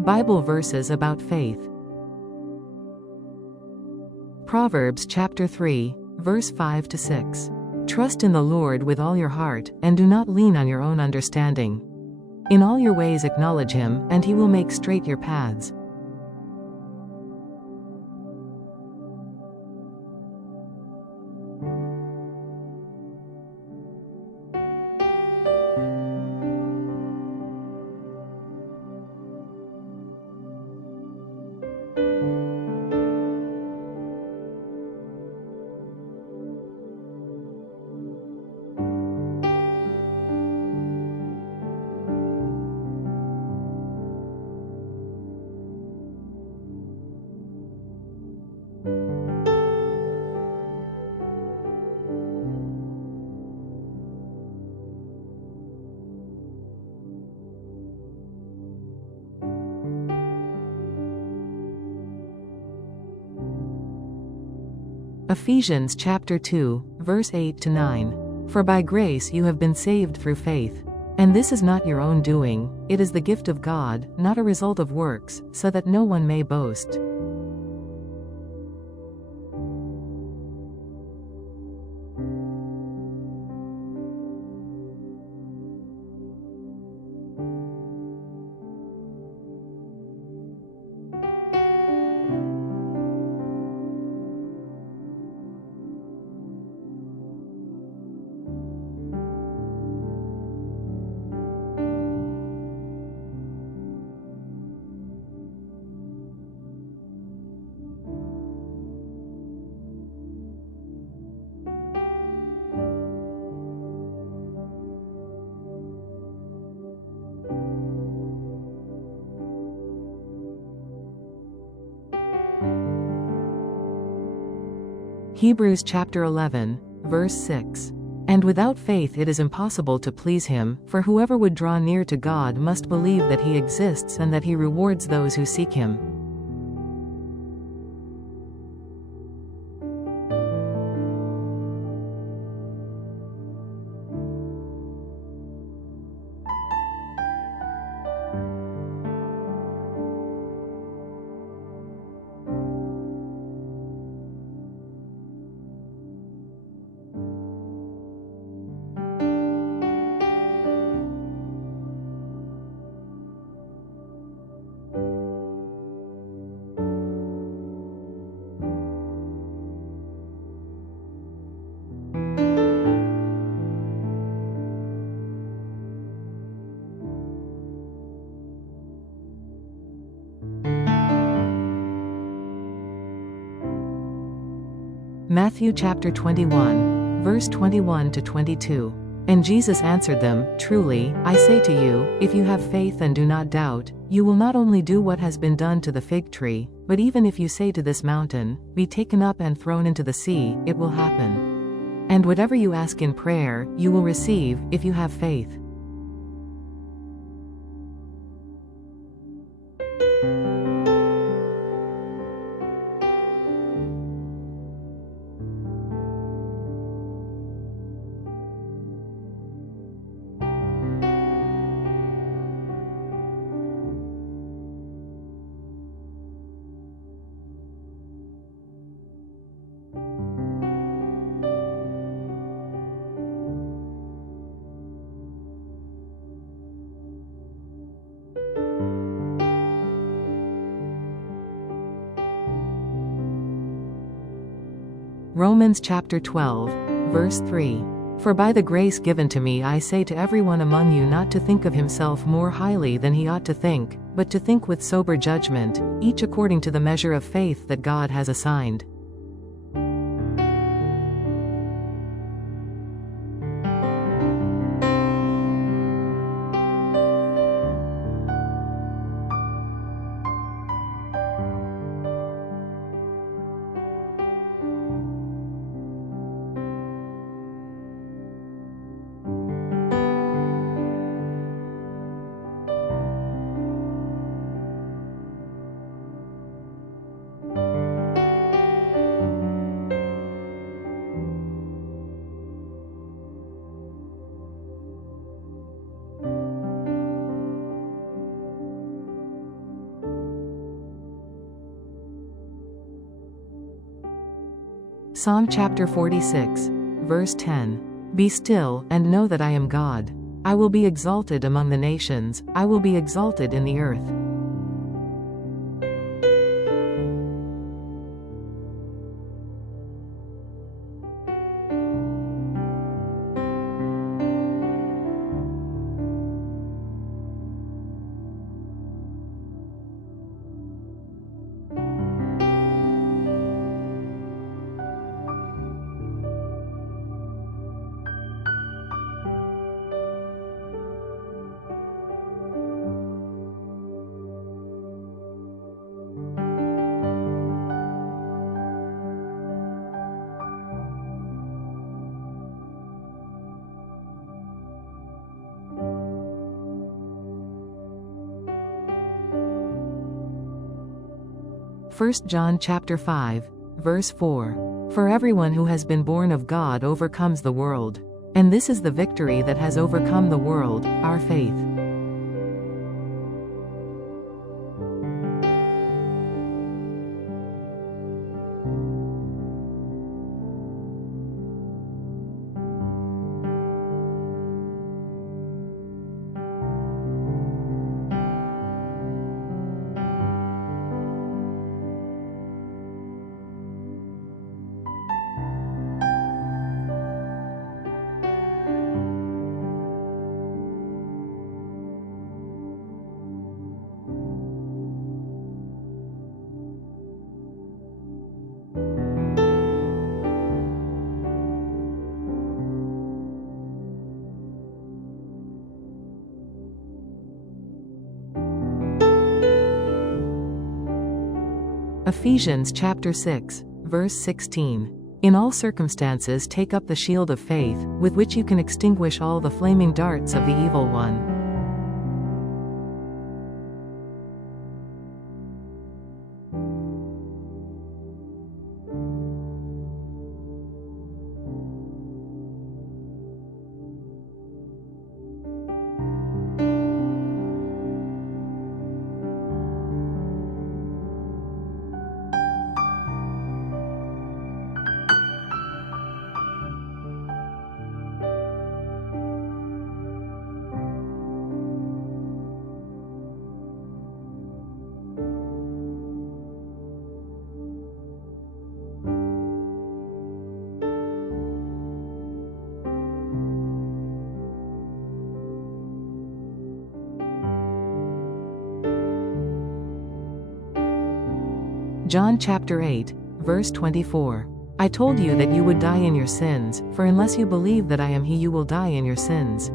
Bible verses about faith. Proverbs chapter 3, verse 5 to 6. Trust in the Lord with all your heart, and do not lean on your own understanding. In all your ways acknowledge him, and he will make straight your paths. Ephesians chapter 2, verse 8 to 9. For by grace you have been saved through faith. And this is not your own doing, it is the gift of God, not a result of works, so that no one may boast. Hebrews chapter 11, verse 6. And without faith it is impossible to please him, for whoever would draw near to God must believe that he exists and that he rewards those who seek him. Matthew chapter 21, verse 21 to 22. And Jesus answered them, Truly, I say to you, if you have faith and do not doubt, you will not only do what has been done to the fig tree, but even if you say to this mountain, Be taken up and thrown into the sea, it will happen. And whatever you ask in prayer, you will receive, if you have faith. Romans chapter 12, verse 3. For by the grace given to me I say to everyone among you not to think of himself more highly than he ought to think, but to think with sober judgment, each according to the measure of faith that God has assigned. Psalm chapter 46, verse 10. Be still, and know that I am God. I will be exalted among the nations, I will be exalted in the earth. First John chapter 5, verse 4. For everyone who has been born of God overcomes the world. And this is the victory that has overcome the world, our faith. Ephesians chapter 6, verse 16. In all circumstances take up the shield of faith, with which you can extinguish all the flaming darts of the evil one. John chapter 8, verse 24. I told you that you would die in your sins, for unless you believe that I am He, you will die in your sins.